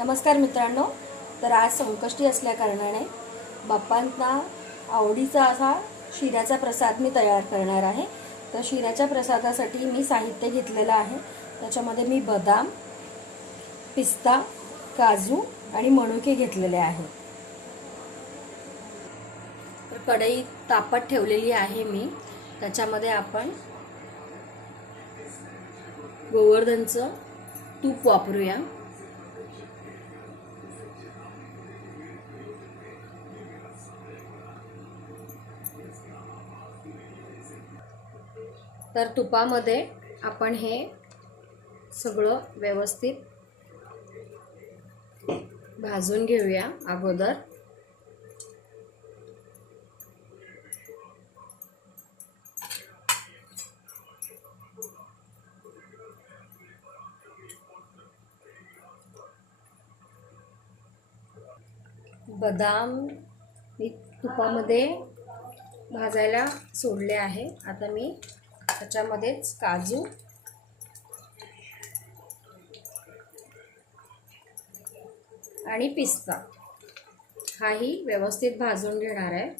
नमस्कार मित्रांनो. तर आज संकष्टी असल्याकारणाने बाप्पांना आवडीचा असा शिऱ्याचा प्रसाद मी तयार करणार आहे. तर शिऱ्याच्या प्रसादासाठी मी साहित्य घेतलेलं आहे. त्याच्यामध्ये मी बदाम पिस्ता काजू आणि मनुके घेतलेले आहे. तर कढई तापत ठेवलेली आहे मी. त्याच्यामध्ये आपण गोवर्धनचं तूप वापरूया. तर तुपामध्ये आपण हे सगळं व्यवस्थित भाजून घेऊया अगोदर. बदाम मी तुपामध्ये भाजायला सोडले आहे. आता मी त्याच्यामध्येच काजू. आणि पिस्ता. हाही व्यवस्थित भाजून घेणार आहे.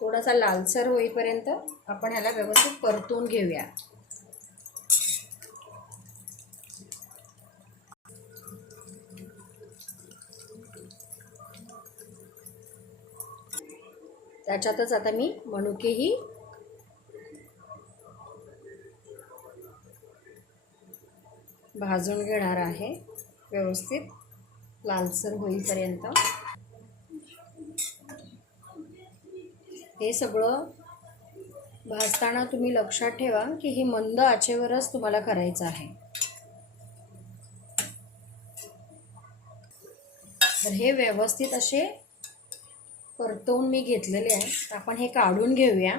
थोडासा लालसर होईपर्यंत आपण ह्याला व्यवस्थित परतून घेऊया. त्याच्यातच आता मी मनुकेही भाजून घेणार आहे. व्यवस्थित लालसर होईपर्यंत. हे सगळं भाजताना तुम्ही लक्षात ठेवा की हे मंद आचेवरच तुम्हाला करायचं आहे. तर हे व्यवस्थित असे परतवून मी घेतलेले आहे. आपण हे काढून घेऊया.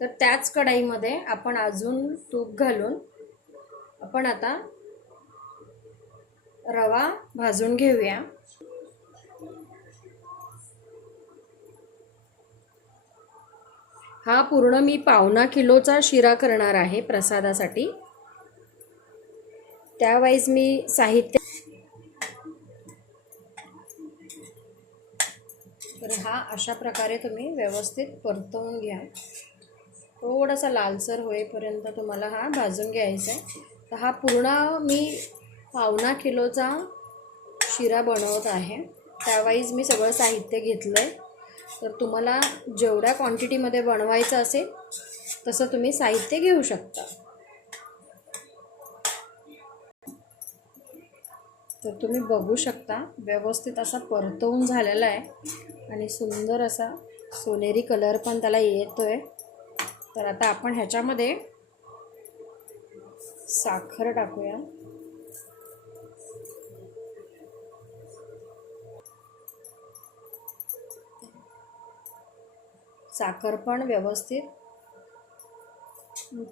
तर त्याच कढाईमध्ये आपण अजून तूप घालून आपण आता रवा भाजून घेऊया. हा पूर्ण मी पावणा किलोचा शिरा करणार आहे प्रसादासाठी. त्यावाईज मी साहित्य तर हा अशा प्रकारे तुम्ही व्यवस्थित परतवून घ्या. थोडासा लालसर होईपर्यंत तुम्हाला हा भाजून घ्यायचा आहे. तर हा पूर्ण मी पावणा किलोचा शिरा बनवत आहे. त्यावाईज मी सगळं साहित्य घेतलं आहे तर तुम्हाला जेवढ्या क्वांटिटीमध्ये बनवायचं असेल तसं तुम्ही साहित्य घेऊ शकता. तर तुम्ही बघू शकता व्यवस्थित असा परतवून झालेला आहे. आणि सुंदर असा सोनेरी कलर पण त्याला येतो आहे तर आता आपण ह्याच्यामध्ये साखर टाकूया. साखर पण व्यवस्थित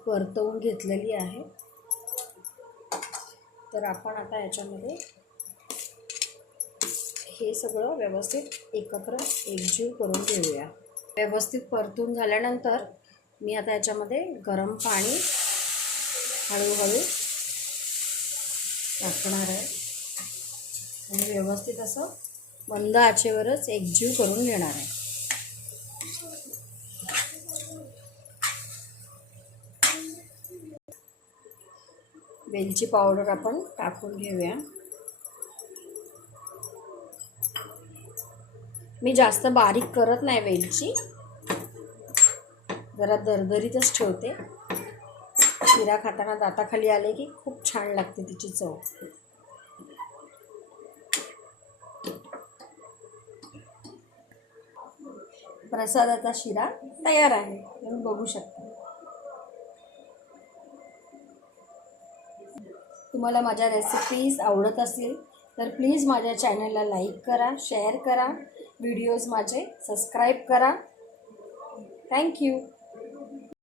परतवून घेतलेली आहे. तर आपण आता याच्यामध्ये हे सगळं व्यवस्थित एकत्र एकजीव करून घेऊया. व्यवस्थित परतून झाल्यानंतर मी आता याच्यामध्ये गरम पाणी हळूहळू टाकणार आहे. आणि व्यवस्थित असं मंद आचेवरच एकजीव करून घेणार आहे. वेलची पावडर आपण टाकून घेऊया. मी जास्त बारीक करत नाही वेलची. जरा दरदरीतच ठेवते. शिरा खाताना दाताखाली आले की खूप छान लागते तिची चव. प्रसादाचा शिरा तयार आहे. तुम्ही बघू शकता. तुम्हाला माझ्या रेसिपीज आवडत असतील तर प्लीज माझ्या चॅनलला लाईक करा शेअर करा व्हिडिओज माझे सबस्क्राईब करा. थँक्यू